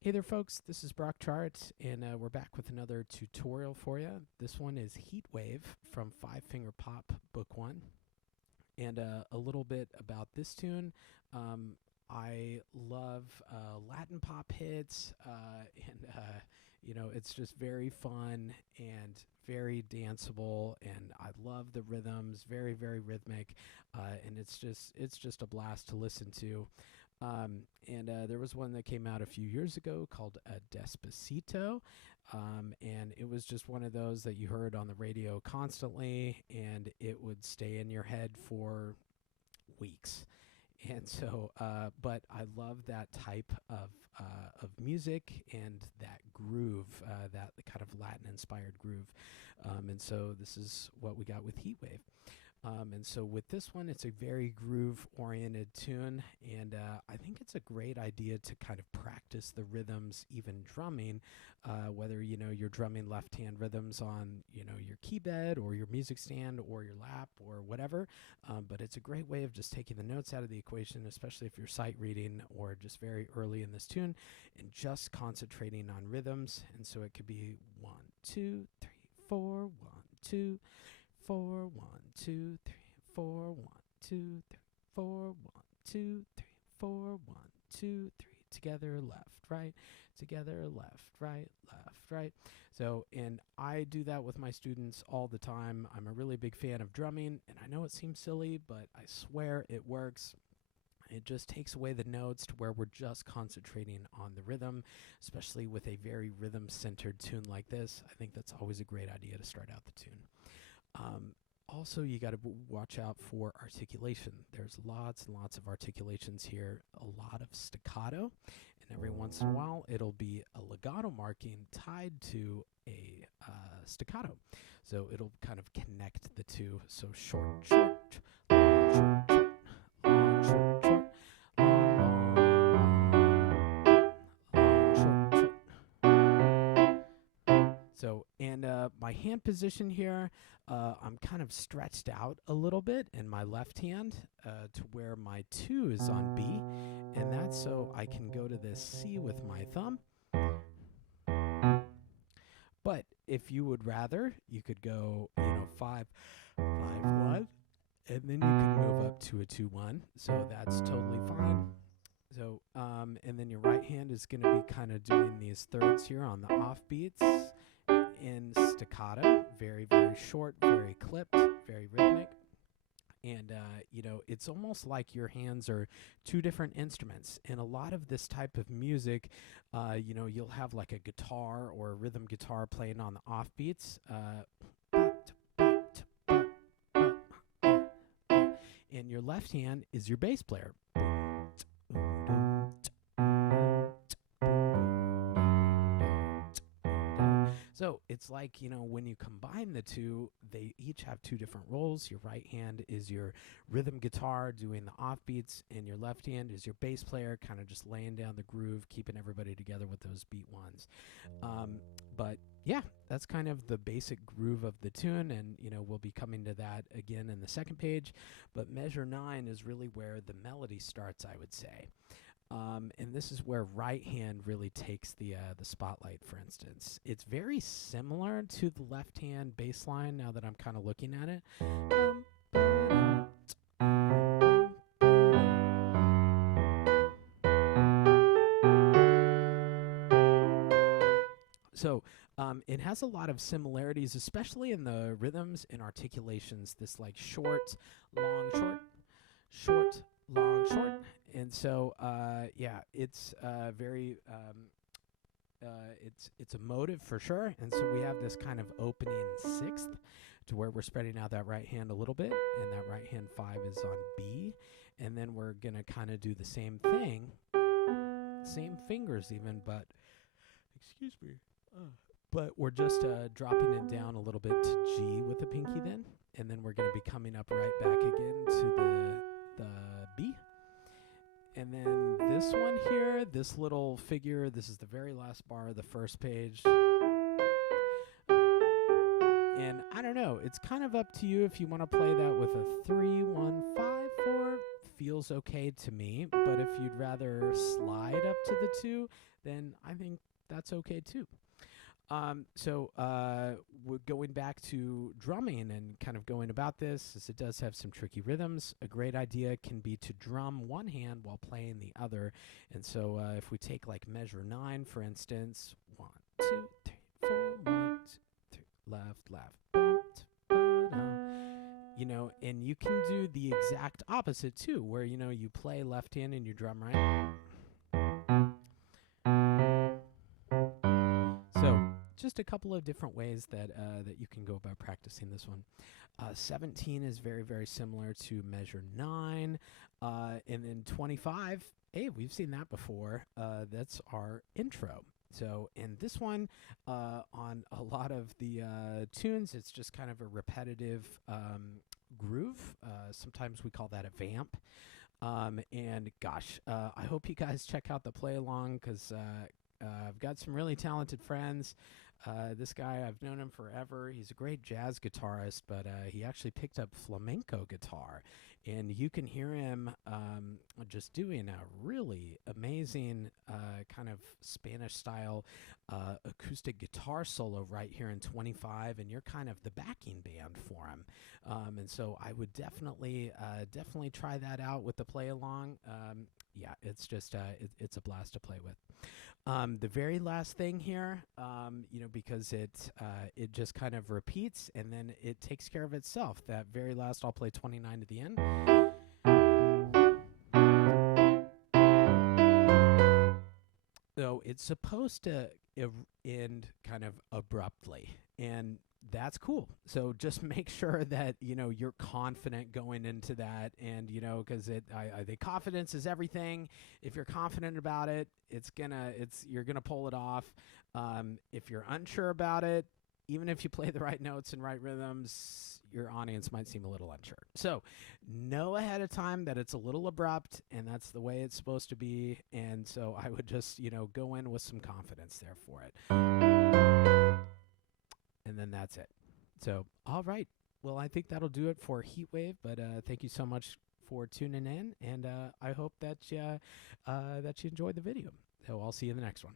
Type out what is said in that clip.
Hey there, folks. This is Brock Chart, and we're back with another tutorial for you. This one is Heatwave from Five Finger Pop Book 1. And a little bit about this tune. I love Latin pop hits, and it's just very fun and very danceable, and I love the rhythms, very, very rhythmic, and it's just a blast to listen to. And there was one that came out a few years ago called Despacito, and it was just one of those that you heard on the radio constantly, and it would stay in your head for weeks. And so, but I love that type of music and that groove, that kind of Latin-inspired groove. And so this is what we got with Heatwave. And so with this one, it's a very groove-oriented tune, and I think it's a great idea to kind of practice the rhythms, even drumming, whether you're drumming left-hand rhythms on your key bed or your music stand or your lap or whatever. But it's a great way of just taking the notes out of the equation, especially if you're sight reading or just very early in this tune, and just concentrating on rhythms. And so it could be 1, 2, 3, 4, 1, 2. 4, 1, 2, 3, 4, 1, 2, 3, 4, 1, 2, 3, 4, 1, 2, 3. Together, left, right. Together, left, right, left, right. So, and I do that with my students all the time. I'm a really big fan of drumming, and I know it seems silly, but I swear it works. It just takes away the notes to where we're just concentrating on the rhythm, especially with a very rhythm-centered tune like this. I think that's always a great idea to start out the tune. Also, you got to watch out for articulation. There's lots and lots of articulations here, a lot of staccato, and every once in a while it'll be a legato marking tied to a staccato. So it'll kind of connect the two. So short, short, long, short, short, long, short, short, long, short, short. So, and my hand position here, I'm kind of stretched out a little bit in my left hand to where my 2 is on B, and that's so I can go to this C with my thumb. But if you would rather, you could go, 5, 5, 1, and then you can move up to a 2, 1. So that's totally fine. So, and then your right hand is going to be kind of doing these thirds here on the off beats in staccato, very, very short, very clipped, very rhythmic. And, it's almost like your hands are two different instruments. In a lot of this type of music, you'll have like a guitar or a rhythm guitar playing on the off beats. And your left hand is your bass player. So it's like, when you combine the two, they each have two different roles. Your right hand is your rhythm guitar doing the offbeats, and your left hand is your bass player, kind of just laying down the groove, keeping everybody together with those beat ones. But yeah, that's kind of the basic groove of the tune, and we'll be coming to that again in the second page. But measure 9 is really where the melody starts, I would say. And this is where right hand really takes the spotlight, for instance. It's very similar to the left hand bass line now that I'm kind of looking at it. So it has a lot of similarities, especially in the rhythms and articulations. This like short, long, short, short, long, short. And so, it's very, it's emotive for sure. And so we have this kind of opening sixth to where we're spreading out that right hand a little bit, and that right hand 5 is on B. And then we're going to kind of do the same thing, same fingers even, but, excuse me, but we're just dropping it down a little bit to G with the pinky then. And then we're going to be coming up right back again to the B. And then this one here, this little figure, this is the very last bar of the first page. And I don't know, it's kind of up to you if you want to play that with a 3, 1, 5, 4. feels okay to me. But if you'd rather slide up to the 2, then I think that's okay too. We're going back to drumming and kind of going about this, as it does have some tricky rhythms. A great idea can be to drum one hand while playing the other. And so if we take like measure 9, for instance, 1, 2, 3, 4, 1, 2, 3, left, left, you know, and you can do the exact opposite too, where, you know, you play left hand and you drum right. So just a couple of different ways that that you can go about practicing this one. 17 is very, very similar to measure 9. And then 25, hey, we've seen that before. That's our intro. So in this one, on a lot of the tunes, it's just kind of a repetitive groove. Sometimes we call that a vamp. And gosh, I hope you guys check out the play along, because I've got some really talented friends. This guy, I've known him forever. He's a great jazz guitarist, but he actually picked up flamenco guitar. And you can hear him just doing a really amazing kind of Spanish-style acoustic guitar solo right here in 25, and you're kind of the backing band for him. And so I would definitely try that out with the play-along. Yeah, it's just it's a blast to play with. The very last thing here, you know, because it just kind of repeats and then it takes care of itself. That very last, I'll play 29 at the end. So it's supposed to end kind of abruptly, and that's cool. So just make sure that, you know, you're confident going into that, and, you know, because I think confidence is everything. If you're confident about it, you're gonna pull it off. If you're unsure about it, even if you play the right notes and right rhythms, your audience might seem a little unsure. So know ahead of time that it's a little abrupt, and that's the way it's supposed to be. And so I would just, you know, go in with some confidence there for it. And then that's it. So, all right. Well, I think that'll do it for Heatwave, but thank you so much for tuning in, and I hope that you enjoyed the video. So I'll see you in the next one.